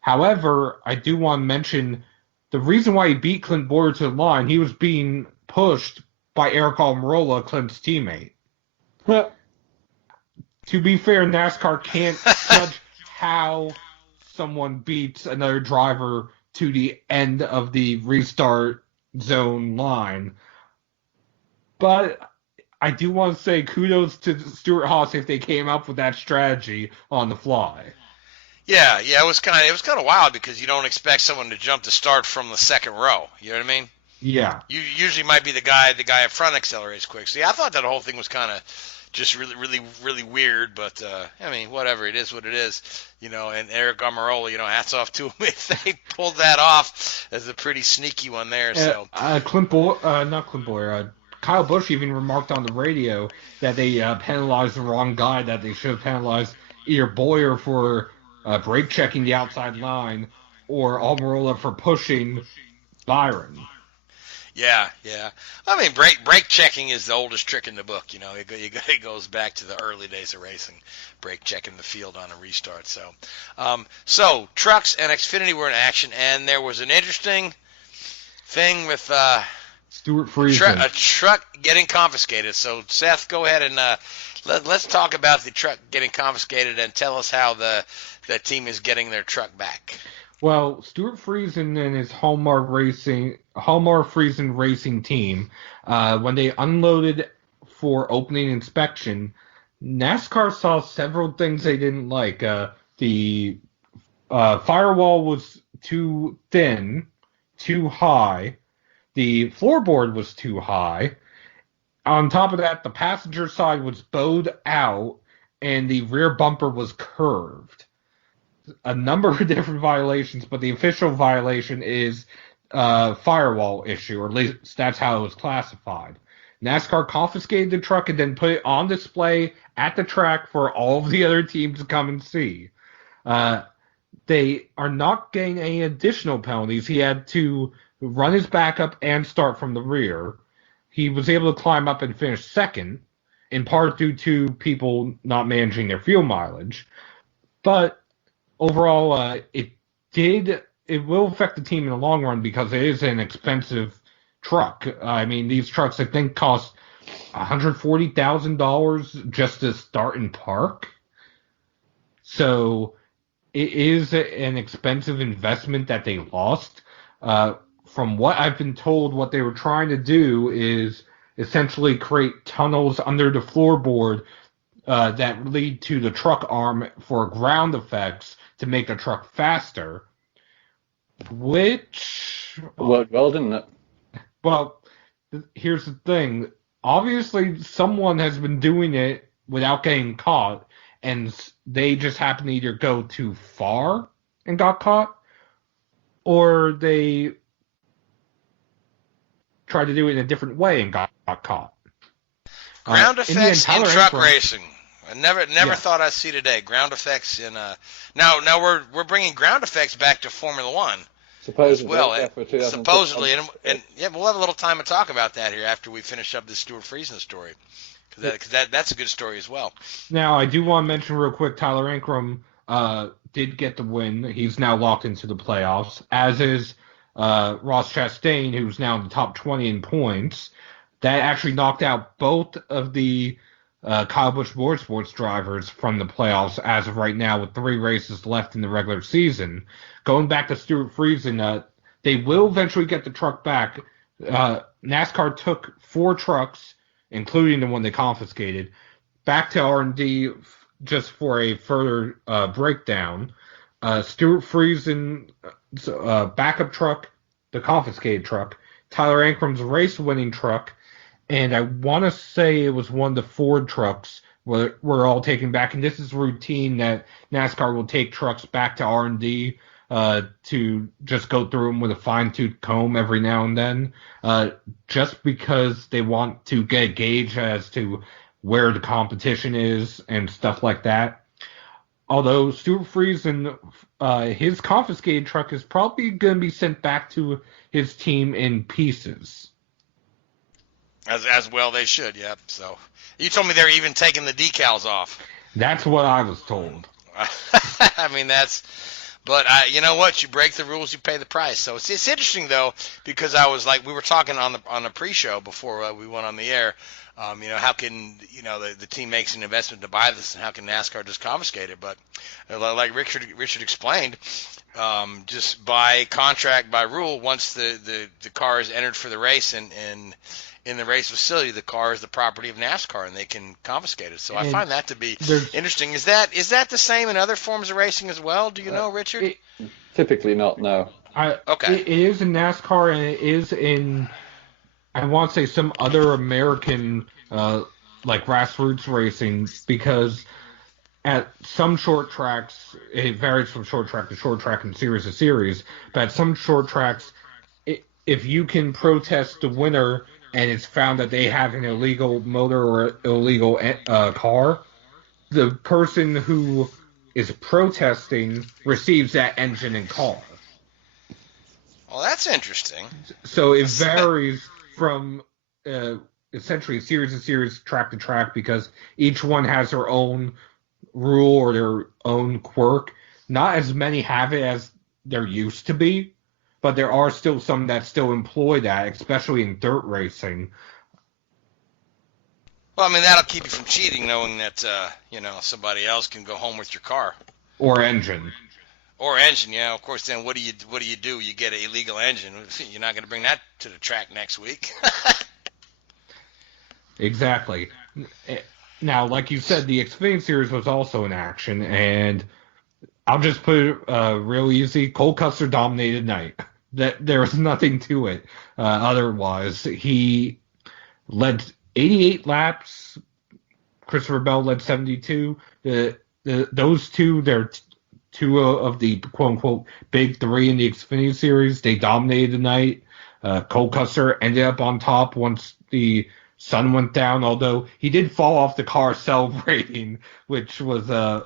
However, I do want to mention the reason why he beat Clint Bowyer to the line, he was being pushed by Eric Almirola, Clint's teammate. To be fair, NASCAR can't judge how someone beats another driver to the end of the restart zone line. But I do want to say kudos to Stuart Haas if they came up with that strategy on the fly. Yeah, it was kind of wild because you don't expect someone to jump the start from the second row. You know what I mean? Yeah. You usually might be the guy up front accelerates quick. So yeah, I thought that whole thing was kind of just really weird. But I mean, whatever, it is what it is. And Eric Almirola, hats off to him if they pulled that off as a pretty sneaky one there. So not Clint Bowyer. Kyle Busch even remarked on the radio that they penalized the wrong guy, that they should have penalized either Bowyer for brake checking the outside line or Almirola for pushing Byron. Yeah. I mean, brake checking is the oldest trick in the book. It goes back to the early days of racing, brake checking the field on a restart. So trucks and Xfinity were in action, and there was an interesting thing with Stuart Friesen. A truck getting confiscated. So, Seth, go ahead and let's talk about the truck getting confiscated and tell us how the team is getting their truck back. Well, Stuart Friesen and his Hallmark Friesen Racing team, when they unloaded for opening inspection, NASCAR saw several things they didn't like. The firewall was too thin, too high. The floorboard was too high. On top of that, the passenger side was bowed out, and the rear bumper was curved. A number of different violations, but the official violation is firewall issue, or at least that's how it was classified. NASCAR confiscated the truck and then put it on display at the track for all of the other teams to come and see. They are not getting any additional penalties. He had to run his backup and start from the rear. He was able to climb up and finish second, in part due to people not managing their fuel mileage. But overall, it will affect the team in the long run because it is an expensive truck. I mean, these trucks, I think, cost $140,000 just to start and park. So it is an expensive investment that they lost. From what I've been told, what they were trying to do is essentially create tunnels under the floorboard that lead to the truck arm for ground effects to make the truck faster, which... Worked well, didn't it? Well, here's the thing. Obviously, someone has been doing it without getting caught, and they just happen to either go too far and got caught, or they tried to do it in a different way and got caught. Ground effects in truck racing. I never Yeah. thought I'd see today. Ground effects in now we're bringing ground effects back to Formula One Supposedly, as well. yeah, for 2006. Supposedly, and yeah, we'll have a little time to talk about that here after we finish up this Stuart Friesen story, because that's a good story as well. Now, I do want to mention real quick, Tyler Ankrum did get the win. He's now locked into the playoffs, as is Ross Chastain, who's now in the top 20 in points. That actually knocked out both of the Kyle Busch Motorsports drivers from the playoffs as of right now, with 3 races left in the regular season. Going back to Stuart Friesen, they will eventually get the truck back. NASCAR took 4 trucks, including the one they confiscated, back to R&D just for a further breakdown. Stuart Friesen's backup truck, the confiscated truck, Tyler Ankrum's race-winning truck, and I want to say it was one of the Ford trucks were all taken back. And this is routine that NASCAR will take trucks back to R&D to just go through them with a fine-tooth comb every now and then, just because they want to get a gauge as to where the competition is and stuff like that. Although Stuart Friesen, his confiscated truck is probably going to be sent back to his team in pieces. As well they should, yeah. So you told me they're even taking the decals off. That's what I was told. I mean, that's But you know what? You break the rules, you pay the price. So it's interesting though, because I was like, we were talking on the pre-show before we went on the air. How can the team makes an investment to buy this, and how can NASCAR just confiscate it? But like Richard explained, just by contract, by rule, once the car is entered for the race and in the race facility, the car is the property of NASCAR, and they can confiscate it. So I find that to be interesting. Is that the same in other forms of racing as well? Do you know, Richard? Typically not, no. Okay. It is in NASCAR, and it is in, I want to say, some other American like grassroots racing, because at some short tracks, it varies from short track to short track and series to series, but at some short tracks, if you can protest the winner and it's found that they have an illegal motor or illegal car, the person who is protesting receives that engine and car. Well, that's interesting. So it varies from essentially series to series, track to track, because each one has their own rule or their own quirk. Not as many have it as there used to be, but there are still some that still employ that, especially in dirt racing. Well, I mean, that'll keep you from cheating, knowing that somebody else can go home with your car Or engine. or engine. Yeah, of course. Then what do you do? You get an illegal engine. You're not going to bring that to the track next week. Exactly. Now, like you said, the Xfinity Series was also in action, and I'll just put it real easy. Cole Custer dominated night. There was nothing to it otherwise. He led 88 laps. Christopher Bell led 72. Those two, they're two of the quote-unquote big three in the Xfinity Series. They dominated the night. Cole Custer ended up on top once the sun went down, although he did fall off the car celebrating, which was a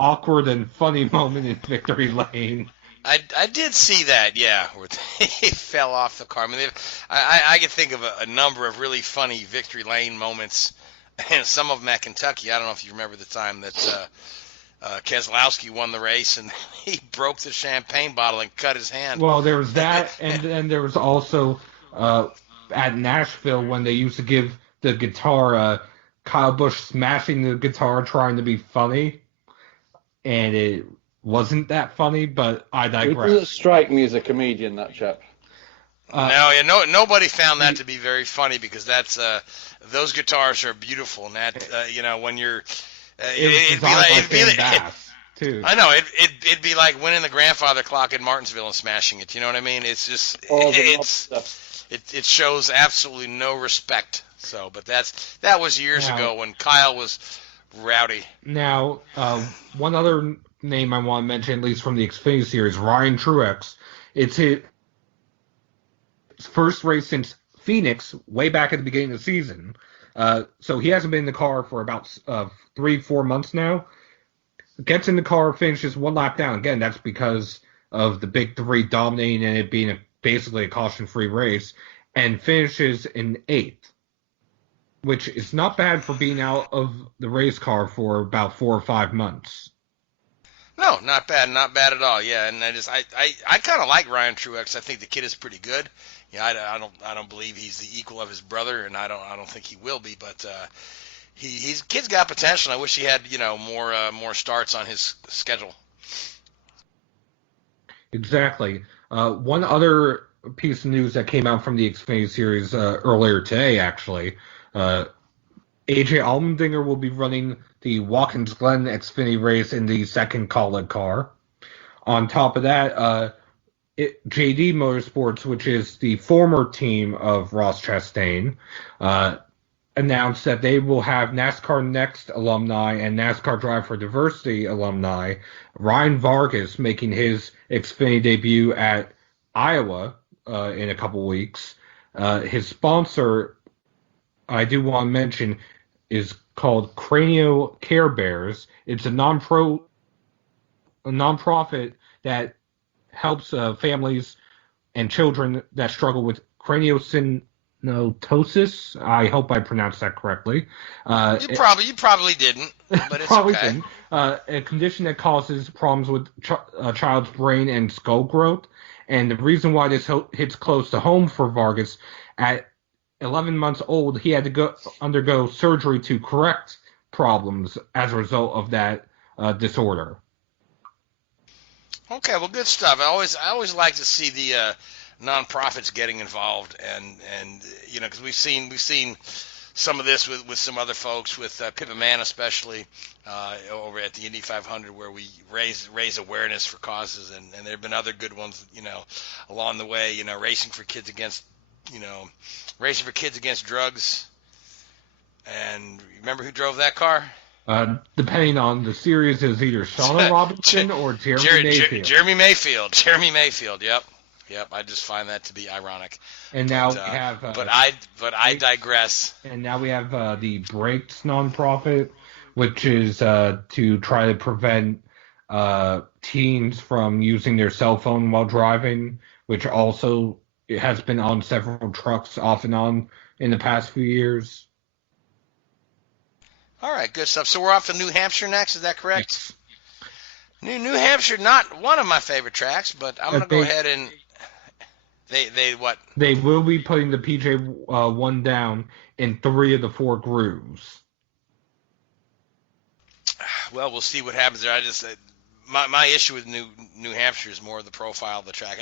awkward and funny moment in victory lane. I did see that, yeah, where he fell off the car. I mean, I can think of a number of really funny victory lane moments, and some of them at Kentucky. I don't know if you remember the time that Keselowski won the race, and he broke the champagne bottle and cut his hand. Well, there was that, and then there was also at Nashville when they used to give the guitar, Kyle Busch smashing the guitar trying to be funny, and it wasn't that funny, but I digress. It doesn't strike me as a comedian, that chap. Nobody found that to be very funny, because that's those guitars are beautiful, and that when you're it'd be like too. I know it'd be like winning the grandfather clock in Martinsville and smashing it. You know what I mean? It's just it shows absolutely no respect. So, but that was years ago when Kyle was rowdy. Now, one other name I want to mention, at least from the Xfinity Series, Ryan Truex. It's his first race since Phoenix, way back at the beginning of the season. So he hasn't been in the car for about 3-4 months now. Gets in the car, finishes one lap down. Again, that's because of the big three dominating and it being basically a caution-free race, and finishes in 8th, which is not bad for being out of the race car for about 4 or 5 months. No, not bad at all. Yeah, and I kind of like Ryan Truex. I think the kid is pretty good. Yeah, I don't believe he's the equal of his brother, and I don't think he will be. But kid's got potential. I wish he had more starts on his schedule. Exactly. One other piece of news that came out from the Xfinity Series earlier today, actually, AJ Allmendinger will be running the Watkins Glen Xfinity race in the second Kaulig car. On top of that, JD Motorsports, which is the former team of Ross Chastain, announced that they will have NASCAR Next alumni and NASCAR Drive for Diversity alumni Ryan Vargas making his Xfinity debut at Iowa in a couple weeks. His sponsor, I do want to mention, is called Cranio Care Bears. It's a nonprofit that helps families and children that struggle with craniosynovitis, Pneumatosis. I hope I pronounced that correctly. You probably didn't, but it's probably okay. didn't. A condition that causes problems with a child's brain and skull growth. And the reason why this hits close to home for Vargas, at 11 months old, he had to undergo surgery to correct problems as a result of that disorder. Okay, well, good stuff. I always like to see the nonprofits getting involved, and because we've seen some of this with some other folks, with Pippa Mann especially over at the Indy 500, where we raise awareness for causes, and there have been other good ones, along the way, racing for kids against drugs. And remember who drove that car? Depending on the series, is either Shauna Robinson or Jeremy Mayfield. Jeremy Mayfield. Yep. I just find that to be ironic. And now we have. But I digress. And now we have the Brakes nonprofit, which is to try to prevent teens from using their cell phone while driving, which also has been on several trucks off and on in the past few years. All right, good stuff. So we're off to New Hampshire next. Is that correct? Yes. New Hampshire, not one of my favorite tracks, but I'm going to go ahead and they what? They will be putting the PJ1 down in 3 of the 4 grooves. Well, we'll see what happens there. My issue with New Hampshire is more of the profile of the track.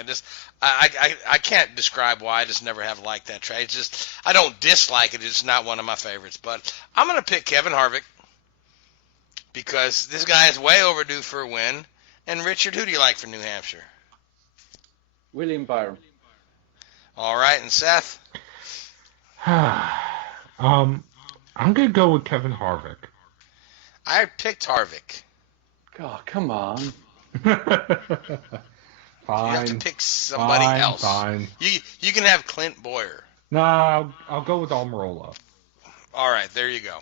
I can't describe why. I just never have liked that track. It's just, I don't dislike it. It's not one of my favorites. But I'm going to pick Kevin Harvick because this guy is way overdue for a win. And Richard, who do you like for New Hampshire? William Byron. All right, and Seth? I'm going to go with Kevin Harvick. I picked Harvick. Oh, come on. Fine. You have to pick somebody else. Fine. You can have Clint Boyer. No, I'll go with Almirola. All right, there you go.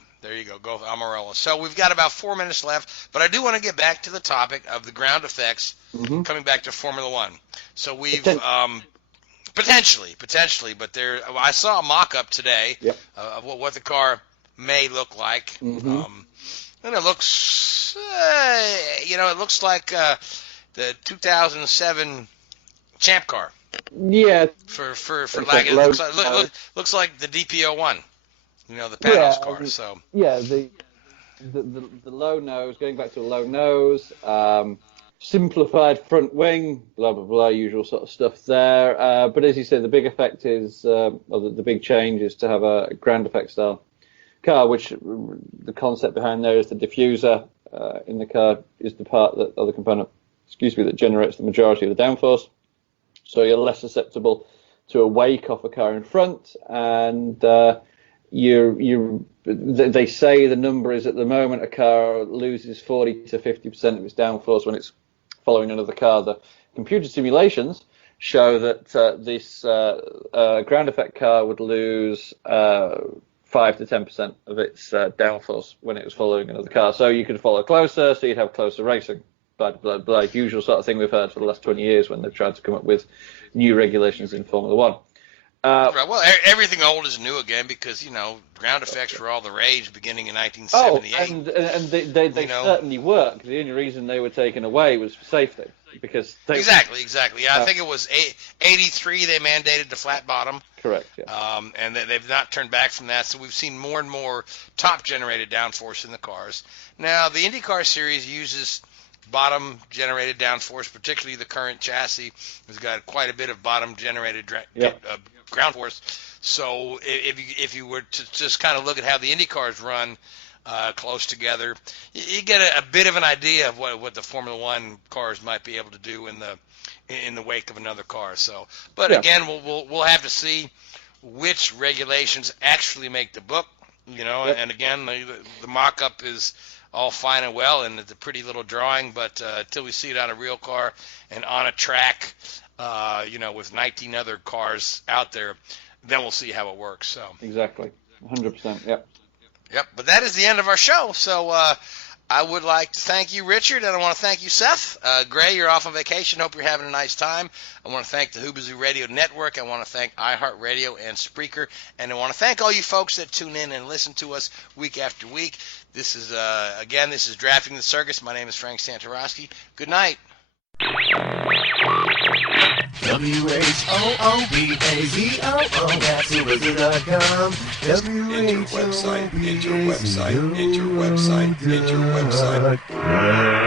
Go with Almirola. So we've got about 4 minutes left, but I do want to get back to the topic of the ground effects, coming back to Formula One. So we've potentially, but I saw a mock-up today of what the car may look like. And it looks, it looks like the 2007 Champ car. Yeah. For lack of, looks like the DP01. The Panos car. So. Yeah, the low nose, going back to a low nose, simplified front wing, blah blah blah, usual sort of stuff there. But as you said, the big effect is, or the big change is to have a ground effect style car, which the concept behind there is the diffuser in the car is the part that, or the component, that generates the majority of the downforce. So you're less susceptible to a wake off a car in front, and they say the number is at the moment a car loses 40 to 50% of its downforce when it's following another car. The computer simulations show that this ground effect car would lose 5 to 10% of its downforce when it was following another car. So you could follow closer, so you'd have closer racing. Blah, usual sort of thing we've heard for the last 20 years when they've tried to come up with new regulations in Formula One. Right. Well, everything old is new again because, ground effects were all the rage beginning in 1978. And they certainly work. The only reason they were taken away was for safety. Because Exactly. Yeah, I think it was 83 they mandated the flat bottom. Correct, yeah. And they've not turned back from that, so we've seen more and more top-generated downforce in the cars. Now, the IndyCar series uses bottom-generated downforce, particularly the current chassis has got quite a bit of bottom-generated ground force. So if you were to just kind of look at how the IndyCars run close together, you get a bit of an idea of what the Formula One cars might be able to do in the wake of another car. So, but again, we'll have to see which regulations actually make the book. And again, the mock-up is all fine and well, and it's a pretty little drawing, but until we see it on a real car and on a track, with 19 other cars out there, then we'll see how it works. So exactly, 100%. Yep. But that is the end of our show. So I would like to thank you, Richard, and I want to thank you, Seth. Gray, you're off on vacation. Hope you're having a nice time. I want to thank the Hoobazoo Radio Network. I want to thank iHeartRadio and Spreaker. And I want to thank all you folks that tune in and listen to us week after week. This is, again, this is Drafting the Circus. My name is Frank Santoroski. Good night. WHOOBAZOO, that's Hoobazoo.com. Enter website, enter website, enter website, enter website.